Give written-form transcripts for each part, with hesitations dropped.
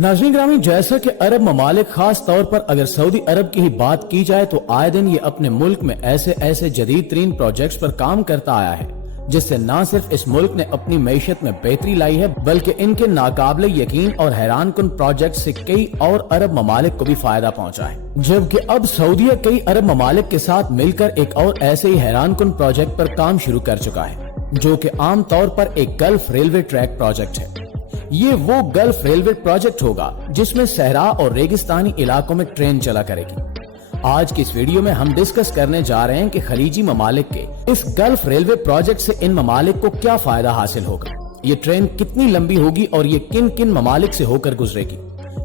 नाज़रीन ग्रामी, जैसा कि अरब ममालिक खास तौर पर अगर सऊदी अरब की ही बात की जाए तो आए दिन ये अपने मुल्क में ऐसे ऐसे जदीद तरीन प्रोजेक्ट्स पर काम करता आया है जिससे न सिर्फ इस मुल्क ने अपनी मईशत में बेहतरी लाई है बल्कि इनके नाकाबिले यकीन और हैरान कुन प्रोजेक्ट से कई और अरब ममालिक को भी फायदा पहुंचा है। जबकि अब सऊदीया कई अरब ममालिक के साथ मिलकर एक और ऐसे ही हैरान कुन प्रोजेक्ट पर काम शुरू कर चुका है जो कि आम तौर पर एक गल्फ रेलवे ट्रैक प्रोजेक्ट है। ये वो गल्फ रेलवे प्रोजेक्ट होगा जिसमें सहरा और रेगिस्तानी इलाकों में ट्रेन चला करेगी। आज की इस वीडियो में हम डिस्कस करने जा रहे हैं कि खलीजी ममालिक के इस गल्फ रेलवे प्रोजेक्ट से इन ममालिक को क्या फायदा हासिल होगा, ये ट्रेन कितनी लंबी होगी और ये किन किन ममालिक से होकर गुजरेगी।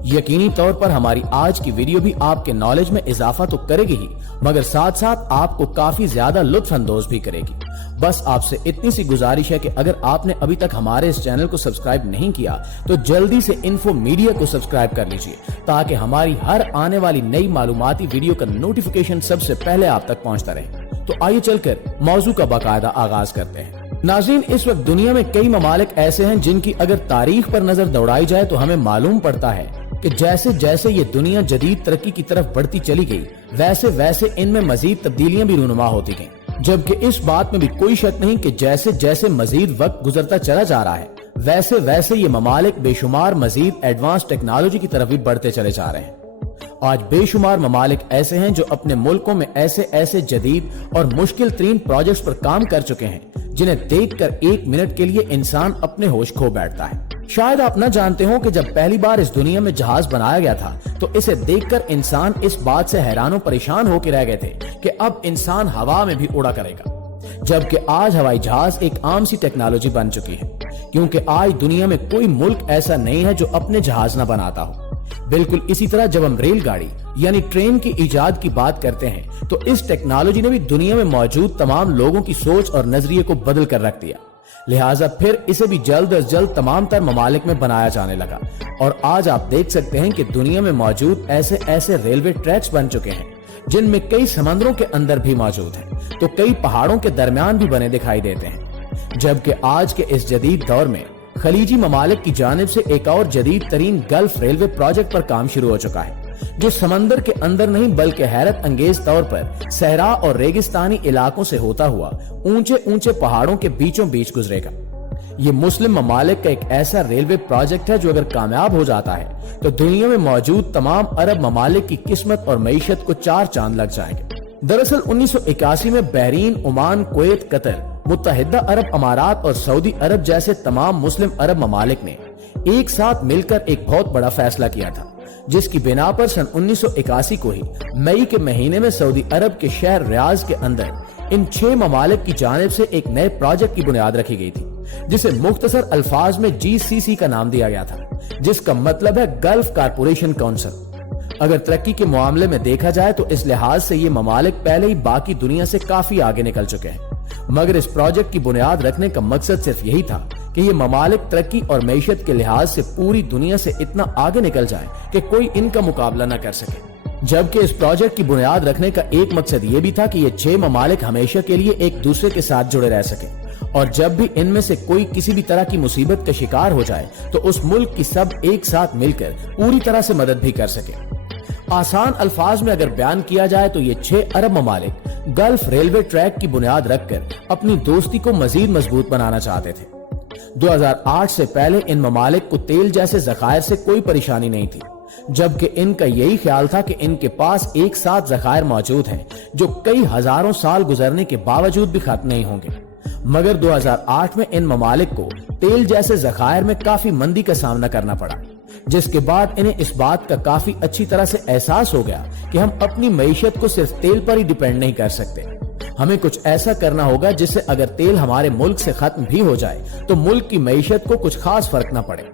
यकीनी तौर पर हमारी आज की वीडियो भी आपके नॉलेज में इजाफा तो करेगी ही मगर साथ साथ आपको काफी ज्यादा लुत्फ अंदोज भी करेगी। बस आपसे इतनी सी गुजारिश है कि अगर आपने अभी तक हमारे इस चैनल को सब्सक्राइब नहीं किया तो जल्दी से इन्फो मीडिया को सब्सक्राइब कर लीजिए ताकि हमारी हर आने वाली नई मालूमाती वीडियो का नोटिफिकेशन सबसे पहले आप तक पहुंचता रहे। तो आइए चलकर मौजू का बाकायदा आगाज करते हैं। नाज़रीन, इस वक्त दुनिया में कई ममालिक ऐसे हैं जिनकी अगर तारीख पर नजर दौड़ाई जाए तो हमें मालूम पड़ता है कि जैसे जैसे ये दुनिया जदीद तरक्की की तरफ बढ़ती चली गई वैसे वैसे इनमें मजीद तब्दीलियां भी रूनुमा होती गईं। जबकि इस बात में भी कोई शक नहीं कि जैसे जैसे मजीद वक्त गुजरता चला जा रहा है वैसे वैसे ये ममालिक बेशुमार मजीद एडवांस टेक्नोलॉजी की तरफ भी बढ़ते चले जा रहे हैं। आज बेशुमार ममालिक ऐसे हैं जो अपने मुल्कों में ऐसे ऐसे जदीद और मुश्किल तरीन प्रोजेक्ट्स पर काम कर चुके हैं जिन्हें देखकर एक मिनट के लिए इंसान अपने होश खो बैठता है। शायद आप न जानते हो कि जब पहली बार इस दुनिया में जहाज बनाया गया था तो इसे देखकर इंसान इस बात से हैरान परेशान होकर रह गए थे कि अब इंसान हवा में भी उड़ा करेगा। जबकि आज हवाई जहाज एक आम सी टेक्नोलॉजी बन चुकी है क्योंकि आज दुनिया में कोई मुल्क ऐसा नहीं है जो अपने जहाज न बनाता हो। बिल्कुल इसी तरह जब हम रेलगाड़ी यानी ट्रेन की इजाद की बात करते हैं तो इस टेक्नोलॉजी ने भी दुनिया में मौजूद तमाम लोगों की सोच और नजरिए को बदल कर रख दिया। लिहाजा फिर इसे भी जल्द अज जल्द तमाम तर ममालिक में बनाया जाने लगा और आज आप देख सकते हैं कि दुनिया में मौजूद ऐसे ऐसे रेलवे ट्रैक्स बन चुके हैं जिनमें कई समंदरों के अंदर भी मौजूद हैं तो कई पहाड़ों के दरमियान भी बने दिखाई देते हैं। जबकि आज के इस जदीद दौर में खलीजी ममालिक की जानिब से एक और जदीद तरीन गल्फ रेलवे प्रोजेक्ट पर काम शुरू हो चुका है जो समंदर के अंदर नहीं बल्कि हैरत अंगेज तौर पर सहरा और रेगिस्तानी इलाकों से होता हुआ ऊंचे ऊंचे पहाड़ों के बीचों बीच गुजरेगा। ये मुस्लिम ममालिक का एक ऐसा रेलवे प्रोजेक्ट है जो अगर कामयाब हो जाता है तो दुनिया में मौजूद तमाम अरब ममालिक की किस्मत और मईशत को चार चांद लग जाएंगे। दरअसल 1981 में बहरीन, ओमान, कुवैत, कतर, मुत्तहिदा अरब अमारात और सऊदी अरब जैसे तमाम मुस्लिम अरब ममालिक ने एक साथ मिलकर एक बहुत बड़ा फैसला किया था जिसकी बिना पर सन 1981 को ही मई के महीने में सऊदी अरब के शहर रियाज के अंदर इन 6 ममालिक की जानिब से एक नए प्रोजेक्ट की बुनियाद रखी गई थी जिसे मुख्तसर अल्फाज में GCC का नाम दिया गया था जिसका मतलब है गल्फ कारपोरेशन काउंसिल। अगर तरक्की के मामले में देखा जाए तो इस लिहाज से ये ममालिक पहले ही बाकी दुनिया से काफी आगे निकल चुके हैं मगर इस प्रोजेक्ट की बुनियाद रखने का मकसद सिर्फ यही था कि ये ममालिक तरक्की और मईशत के लिहाज से पूरी दुनिया से इतना आगे निकल जाए कि कोई इनका मुकाबला न कर सके। जबकि इस प्रोजेक्ट की बुनियाद रखने का एक मकसद ये भी था कि ये 6 ममालिक हमेशा के लिए एक दूसरे के साथ जुड़े रह सके और जब भी इनमें से कोई किसी भी तरह की मुसीबत का शिकार हो जाए तो उस मुल्क की सब एक साथ मिलकर पूरी तरह से मदद भी कर सके। आसान अल्फाज में अगर बयान किया जाए तो ये 6 अरब ममालिक गल्फ रेलवे ट्रैक की बुनियाद रखकर अपनी दोस्ती को मजीद मजबूत बनाना चाहते थे। 2008 से पहले इन ममालिक को तेल जैसे जखायर से कोई परेशानी नहीं थी जबकि इनका यही ख्याल था कि इनके पास एक साथ जखायर मौजूद हैं जो कई हजारों साल गुजरने के बावजूद भी खत्म नहीं होंगे। मगर 2008 में इन ममालिक को तेल जैसे जखायर में काफी मंदी का सामना करना पड़ा जिसके बाद इन्हें इस बात का काफी अच्छी तरह से एहसास हो गया कि हम अपनी मईशत को सिर्फ तेल पर ही डिपेंड नहीं कर सकते, हमें कुछ ऐसा करना होगा जिससे अगर तेल हमारे मुल्क से खत्म भी हो जाए तो मुल्क की मईशत को कुछ खास फर्क न पड़े।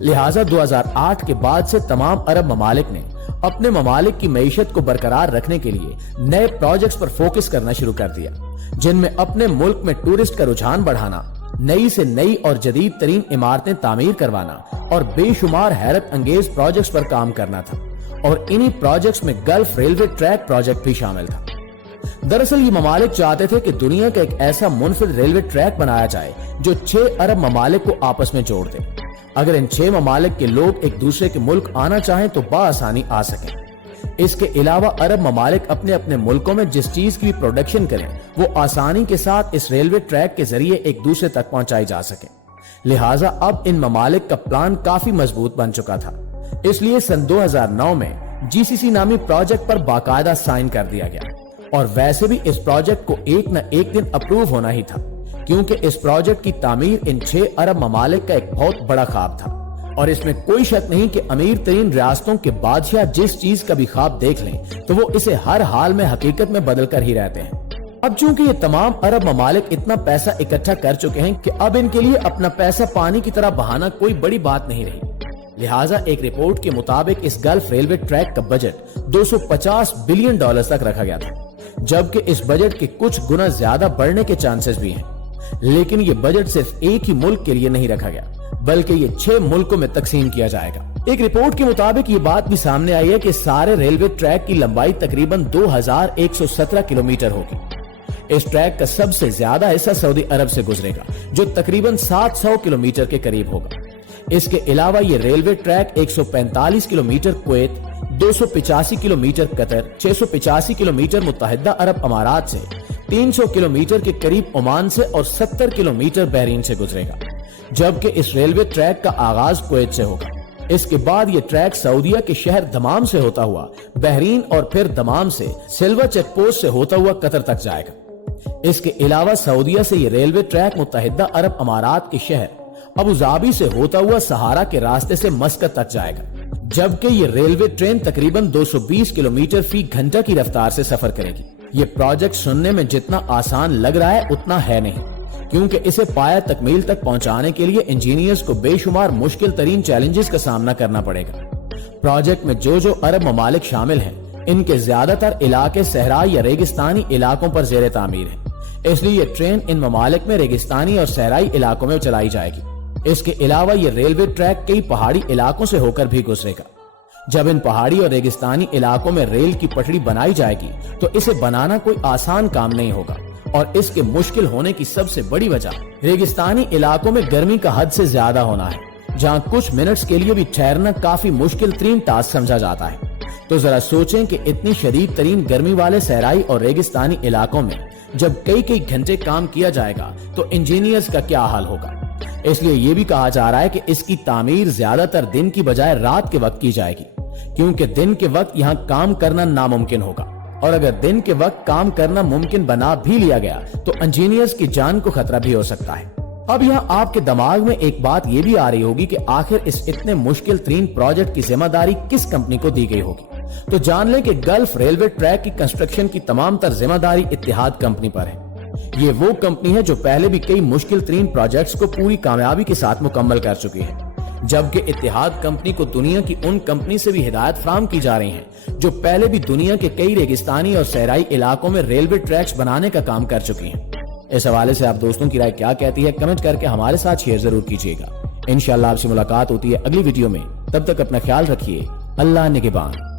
लिहाजा 2008 के बाद से तमाम अरब ममालिक ने अपने ममालिक की मईशत को बरकरार रखने के लिए नए प्रोजेक्ट्स पर फोकस करना शुरू कर दिया जिनमें अपने मुल्क में टूरिस्ट का रुझान बढ़ाना, नई से नई और जदीद तरीन इमारतें तामीर करवाना और बेशुमार हैरत अंगेज प्रोजेक्ट्स पर काम करना था और इन्हीं प्रोजेक्ट्स में गल्फ रेलवे ट्रैक प्रोजेक्ट भी शामिल था। दरअसल ये ममालिक चाहते थे कि दुनिया का एक ऐसा मुनफिद रेलवे ट्रैक बनाया जाए जो 6 अरब ममालिक को आपस में जोड़ दे अगर इन 6 ममालिक के लोग एक दूसरे के मुल्क आना चाहें तो बआसानी आ सकें। इसके अलावा अरब ममालिक अपने अपने मुल्कों में जिस चीज की प्रोडक्शन करें वो आसानी के साथ इस रेलवे ट्रैक के जरिए एक दूसरे तक पहुंचाई जा सके। लिहाजा अब इन ममालिक का प्लान काफी मजबूत बन चुका था। इसलिए सन 2009 में जीसीसी नामी प्रोजेक्ट पर बाकायदा साइन कर दिया गया। और वैसे भी इस प्रोजेक्ट को एक न एक दिन अप्रूव होना ही था, क्योंकि इस प्रोजेक्ट की तामीर इन 6 अरब ममालिक का एक बहुत बड़ा ख्वाब था। और इसमें कोई शक नहीं कि अमीर तरीन रियासतों के बादशाह जिस चीज का भी ख्वाब देख लें तो वो इसे हर हाल में हकीकत में बदल कर ही रहते हैं। अब चूंकि ये तमाम अरब ममालिक इतना पैसा इकट्ठा कर चुके हैं कि अब इनके लिए अपना पैसा पानी की तरह बहाना कोई बड़ी बात नहीं रही। लिहाजा एक रिपोर्ट के मुताबिक इस गल्फ रेलवे ट्रैक का बजट 250 बिलियन डॉलर तक रखा गया था, जबकि इस बजट के कुछ गुना ज्यादा बढ़ने के चांसेस भी हैं। लेकिन ये बजट सिर्फ एक ही मुल्क के लिए नहीं रखा गया, बल्कि ये 6 मुल्कों में तकसीम किया जाएगा। एक रिपोर्ट के मुताबिक ये बात भी सामने आई है कि सारे रेलवे ट्रैक की लंबाई तकरीबन 2117 किलोमीटर होगी। इस ट्रैक का सबसे ज्यादा हिस्सा सऊदी अरब से गुजरेगा, जो तकरीबन 700 किलोमीटर के करीब होगा। इसके अलावा ये railway track 145 kilometre Kuwait, 285 kilometre Qatar, 685 kilometre मुत्तहिदा अरब अमारात से, 300 किलोमीटर के करीब ओमान से और 70 किलोमीटर बहरीन से गुजरेगा। जबकि इस रेलवे ट्रैक का आगाज कुवैत से होगा। इसके बाद ये ट्रैक सऊदीया के शहर दमाम से होता हुआ बहरीन और फिर दमाम से सिल्वर चेकपोस्ट से होता हुआ कतर तक जाएगा। इसके अलावा सऊदीया से ये रेलवे ट्रैक मुत्तहिदा अरब अमारात के शहर अबू धाबी से होता हुआ सहारा के रास्ते से मस्कत तक जाएगा। जबकि ये रेलवे ट्रेन तकरीबन 220 किलोमीटर फी घंटा की रफ्तार से सफर करेगी। ये प्रोजेक्ट सुनने में जितना आसान लग रहा है उतना है नहीं, क्योंकि इसे पाया तकमील तक पहुंचाने के लिए इंजीनियर्स को बेशुमार मुश्किल तरीन चैलेंजेस का सामना करना पड़ेगा। प्रोजेक्ट में जो अरब ममालिक शामिल हैं, इनके ज्यादातर इलाके सहरा या रेगिस्तानी इलाकों पर जेर तामीर है। इसलिए ये ट्रेन इन ममालिक में रेगिस्तानी और सहराई इलाकों में चलाई जाएगी। इसके अलावा ये रेलवे ट्रैक कई पहाड़ी इलाकों से होकर भी गुजरेगा। जब इन पहाड़ी और रेगिस्तानी इलाकों में रेल की पटरी बनाई जाएगी तो इसे बनाना कोई आसान काम नहीं होगा। और इसके मुश्किल होने की सबसे बड़ी वजह रेगिस्तानी इलाकों में गर्मी का हद से ज्यादा होना है, जहां कुछ मिनट्स के लिए भी ठहरना काफी मुश्किल तरीन टास्क समझा जाता है। तो जरा सोचें कि इतनी शदीद तरीन गर्मी वाले सहराई और रेगिस्तानी इलाकों में जब कई घंटे काम किया जाएगा तो इंजीनियर्स का क्या हाल होगा। इसलिए ये भी कहा जा रहा है कि इसकी तामीर ज्यादातर दिन की बजाय रात के वक्त की जाएगी, क्योंकि दिन के वक्त यहाँ काम करना नामुमकिन होगा। और अगर दिन के वक्त काम करना मुमकिन बना भी लिया गया तो इंजीनियर्स की जान को खतरा भी हो सकता है। अब यहाँ आपके दिमाग में एक बात ये भी आ रही होगी कि आखिर इस इतने मुश्किल तरीन प्रोजेक्ट की जिम्मेदारी किस कंपनी को दी गई होगी। तो जान लें कि गल्फ रेलवे ट्रैक की कंस्ट्रक्शन की तमाम तर जिम्मेदारी इत्तिहाद कंपनी पर है। ये वो कंपनी है जो पहले भी कई मुश्किल तरीन प्रोजेक्ट्स को पूरी कामयाबी के साथ मुकम्मल कर चुकी है, जबकि इत्तिहाद कंपनी को दुनिया की उन कंपनी से भी हिदायत फराहम की जा रही हैं जो पहले भी दुनिया के कई रेगिस्तानी और सहराई इलाकों में रेलवे ट्रैक्स बनाने का काम कर चुकी हैं। इस हवाले से आप दोस्तों की राय क्या कहती है, कमेंट करके हमारे साथ शेयर जरूर कीजिएगा। इंशाअल्लाह आपसे मुलाकात होती है अगली वीडियो में। तब तक अपना ख्याल रखिए। अल्लाह निगहबान।